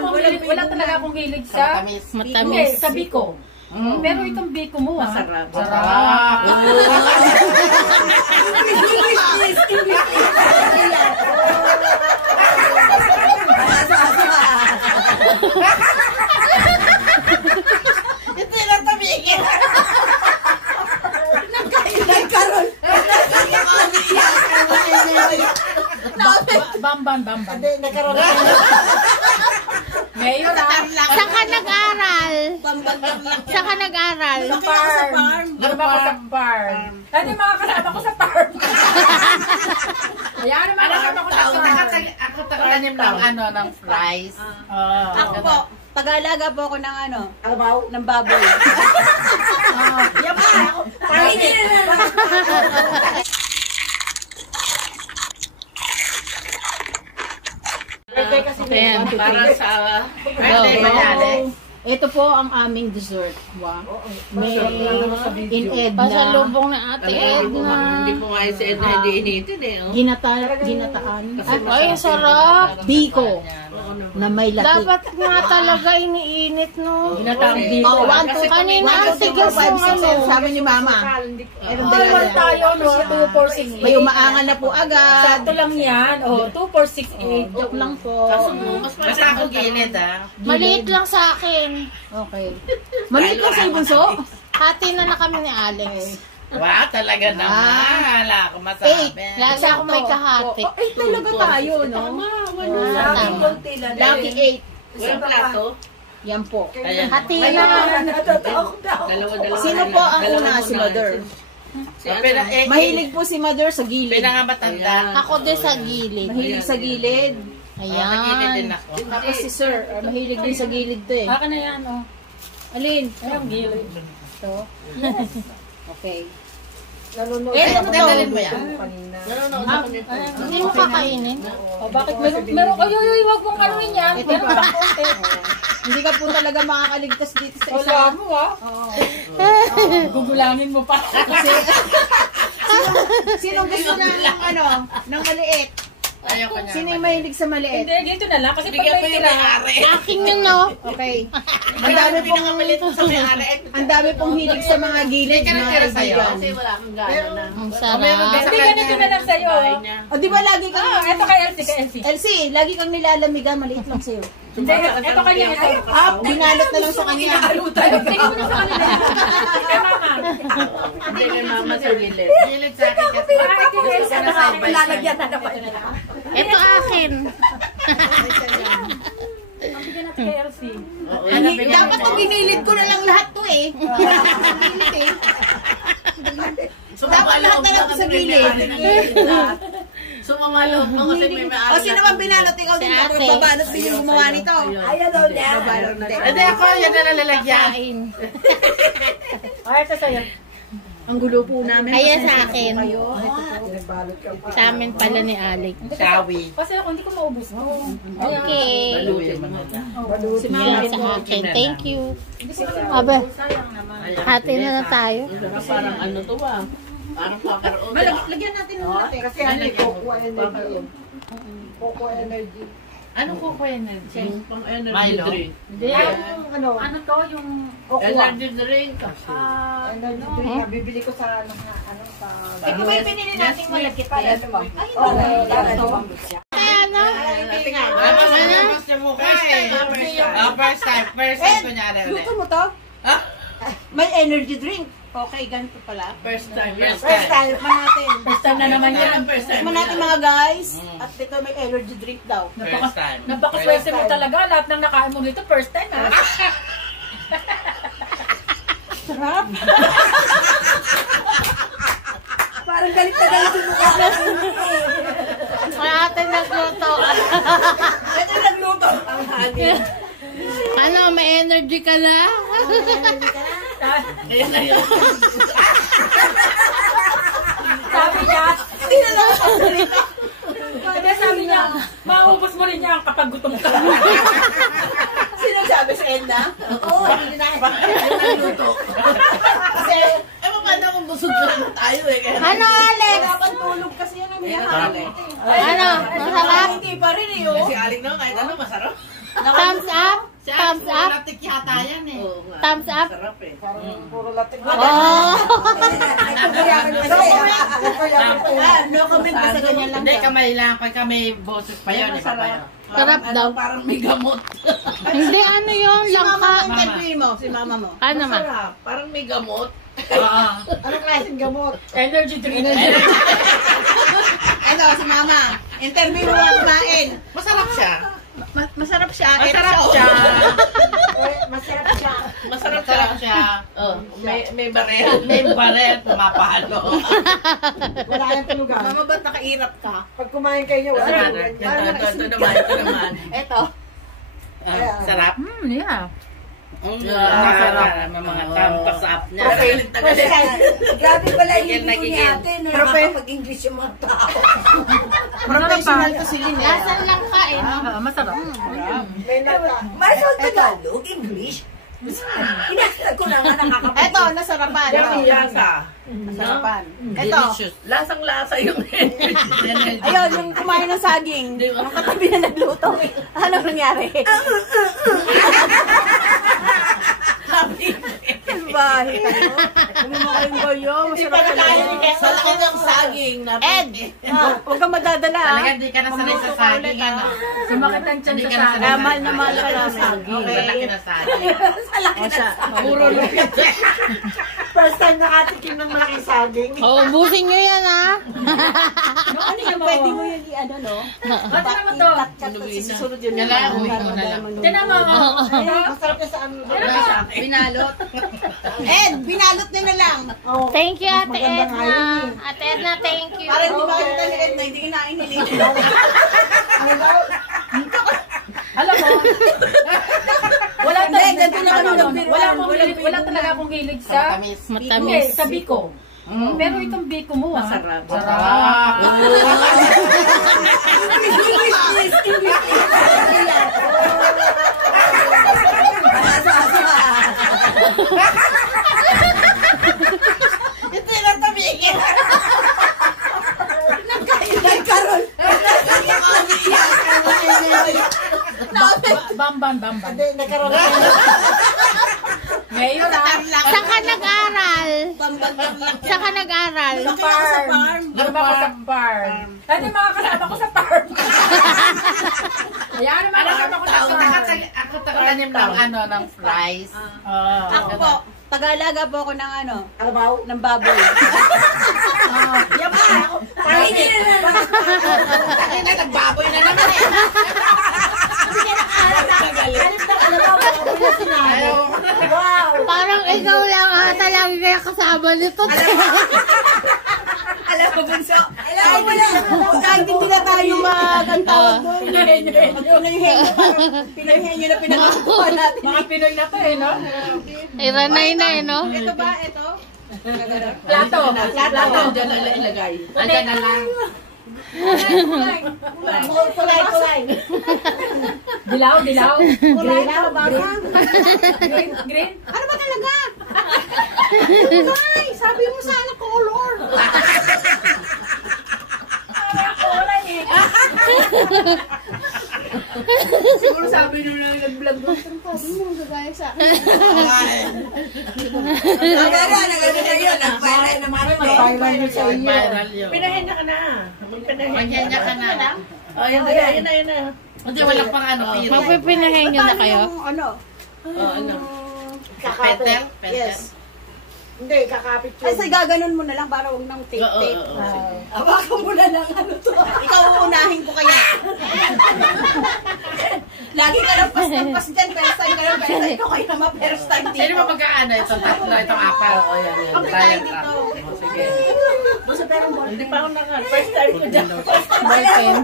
wala talaga akong hilig sa matamis. Sa biko. Pero itong biko mo, masarap. Sarap. Ito lang tabigin. Nagkaroon. Bamban. Hindi, nagkaroon. Mayor Saan ka nag-aral? Saan ka nag-aral? Sa farm. Diba ako sa farm? Ano yung mga kasama ko sa farm? Ayan yung mga kasama ko sa farm. Ako tanim ng fries. Ako po, Taga-alaga po ako ng ng baboy. Yan pa ako. Ayan, para sa Ito po ang aming dessert. Wow. May in Edna. Pasalubong na ate Edna. Hindi po nga si Edna hindi initin eh. Ginataan. Ay, sarap. Biko. Na may laki. Dapat nga talaga iniinit, no? Ginataang biko. Oh, 1, 2, Kanina ang tigas yung ano. Sabi ni Mama. Normal tayo, no? 2, 4, 6, 8. May umaangal na po agad. Sakto lang yan. Oh, 2, 4, 6, 8. Joke lang po. Mas ako gilid Maliit lang sa akin. Okay. Maliit lang sa ibunso? Hati na kami ni Alex. Wow, talaga naman. Wala ako masabi. Lagi ako may kahati. Ay, talaga tayo, no? Lucky 8. Walang plato. Yan po. Hati na. Dalawa. Sino po ang una? Si Mother. Mahilig po si Mother sa gilid. Pinangamatanda. Ako din sa gilid. Mahilig sa gilid. Gilid din Ayan. ako. Tapos si Sir, mahilig din sa gilid to eh. Haka na yan, oh. Alin? Ayun, gilid. Ito? Okay. Dadalhin mo yan. Hindi mo kakainin. Oh, bakit meron ay, wag mong kanuin yan. Ito Meron pa. pa konti. Hindi ka po talaga makakaligtas dito sa isa. Wala mo, ah. Gugulangin mo pa. Sinong gusto ng maliit? Ayoko niya. Sino yung mahilig sa maliit? Hindi, dito na lang. Kasi pag Bigyan mo may yung tira, may-ari. Akin yun, no? Okay. Ang dami pong sa may-ari. ang dami pong hilig sa mga gilid, Hindi ka mga natira sa'yo. kaibigan. Kasi wala akong gana na. Ang sarap. hindi ka na dito na lang sa'yo. O di ba lagi kang... Ito kay Elsie, Elsie, lagi kang nilalamigan, maliit lang sa'yo. Hindi, ito kanya ito. Binalot na lang sa kanya. Tingnan mo na sa kanila. Kay mama. Hindi kay mama sa gilid. Gilid sa akin kasi. Ito kay Elsie, ano sa akin, lalagyan na naman. Ito akin. Ang bigyan natin kay Elsie. Dapat pag ginilid ko na lang lahat to eh. Dapat lahat na lang sa gilid. Sumamalog mo kasi may may-ari. O sino man binalot? Ikaw din dapat babalot din yung gumawa nito. Ayaw daw niya. Babalot din. Hindi ako, yan na nalalagyan. Kain. Ay, ito sa'yo. Ang gulo po namin. Ayan sa akin. Sa amin pala ni Alex. Shawi. Kasi ako hindi ko maubos mo. Okay. Balutin mo na. Yan sa akin. Thank you. Abe, Sayang naman. hati na tayo. Parang ano to ba? Parang kakaroon. Lagyan natin natin. Kasi ano yung Cocoa Energy. Cocoa Energy. Anong Cocoa Energy? Pang energy drink. Hindi. Ano to, yung... Energy drink. Energy drink na bibili ko sa sa... Eh, kung may pinili natin malagkit pa. Ay, Ano? First time kunyari ulit. Luto mo to? May energy drink. Okay, ganito pala. First time. First time natin. First time na naman yan. Tikman natin mga guys. At ito may energy drink daw. First time. Napakaswerte mo talaga. Lahat ng nakain mo dito, first time, ha? Sarap. Parang galit na galit yung mukha natin. Wala atin nagluto. Ito yung nagluto. Ang hangin. Ano, may energy ka na? Sabi niya, Hindi na lang ako salita. sabi niya, maubos mo rin niya kapag gutom ka. Sino sabi sa Edna? Oo, hindi na. Nagluto. Kasi, paano kung busog na tayo eh. Ano, Alex? Dapat tulog kasi yan ang Ano? Masarap? Hindi pa rin eh. Si Aling naman kahit ano masarap. Thumbs thumbs up? Sarap eh. Parang puro latik. Oh! No comment basta ganyan lang. Hindi kamay lang. Pagka may boses pa yun. Sarap daw. Parang may gamot. Hindi, ano yun? Langka. Interview mo, si mama mo. Ano naman? Masarap. Parang may gamot. Anong klaseng gamot? Energy drink. Ano, si mama. Interview mo ang kumain. Masarap siya. Masarap siya. Masarap siya. Masarap siya. Masarap siya. Oh, may barel. May barel. Mapalo. Wala yung tulugan. Mama, ba't nakairap ka? Pag kumain kayo, wala. Ito naman. Ito. Sarap. Yeah. Masarap. Mga thumbs up niya. Grabe pala yung Nagiging- ni ate. Nakakapag-English yung mga tao. Professional to sila niya. Lasan langka eh, no? Masarap. May nata. Masal Tagalog, English. Inasal ko na nga nakakapag- Ito, nasarapan. Yung lasa. Nasarapan. Ito. Delicious. Lasang-lasa yung Ayun, yung kumain ng saging. Ang katabi na nagluto. Anong nangyari? Bahay kayo. Kumakain kayo. Masarap kayo. Sa laki ng saging na Ed! Huwag kang madadala. Talaga hindi ka na sanay sa saging, ano? Sumakit ang tiyan Hindi sa ka na saging. sanay Mahal na mahal ka namin. Malaki na saging. O siya. Puro lupit. First time nakatikim ng malaking saging. Oh, ubusin nyo yan, ha? Ano yan? Pwede mo yun i-ano, no? Ba't naman to? Cut-cut sa susunod yun. Kailangan uwi mo na lang. Yan ang mga. Masarap na sa ano. Binalot. Ed, binalot nyo na lang. Oh. Thank you, Ate Maganda nga yun Edna. eh. Ate Edna, thank you. Para hindi ba kita ni Ed na hindi kinain ni Lily. Ano daw? Alam mo, wala Hindi, talaga ganito na kami nagbiruan. wala talaga akong hilig sa Matamis. Matamis. sa biko. Pero itong biko mo, Masarap. Sarap. Ito yung natabigin. Nagkaroon. Bamban. Hindi, nagkaroon na. Ngayon Saan ka nag-aral? Saan ka nag-aral? Sa farm. Luma ko sa farm. Dati mga kasama ko sa farm. Ayan naman kasama ko sa farm. Ako tanim ng ano, ng fries. Ako po, Tagalaga po ako ng ano, Ano ba? ng baboy. Yaman! Ay na, nagbaboy na naman eh. Ayaw. Parang ikaw lang ata lagi kaya kasama nito. Alam mo, Bunso? Ay, wala. Kahit hindi na tayo ang tawag doon. Pinahinyo na pinagawa natin. Mga Pinoy na to eh, no? Iranay na eh, no? Ito ba? Ito? Plato. Diyan na ilagay. Andyan na lang. Kulay. Dilaw. Kulay na, baka. Green. Ano ba talaga? Ay, sabi mo sana color. Siguro sabi nyo na nag-vlog doon. Sabi mo, gagaya sa akin. Viral yun sa iyo. Viral yun. Pinahin na ka na. Magpinahin. Magyan ka na. Oh, yan na. Hindi, walang pang ano, piro. Magpipinahin nyo na kayo? Ano? Ano? Kakapit. Petel? Petel? Yes. Hindi, kakapit yun. Kasi gaganon mo na lang para huwag nang tape-tape. Abakan mo na lang ano to. Ikaw uunahin ko kaya. Lagi ka lang pas dyan. First time ka lang. First time ko kayo naman. First time dito. Sino ba magkaano? Itong tatlo, itong apat. O yan, yan. Kami tayo dito. Sige. Hindi pa ako naka. First time ko dyan. Ballpen.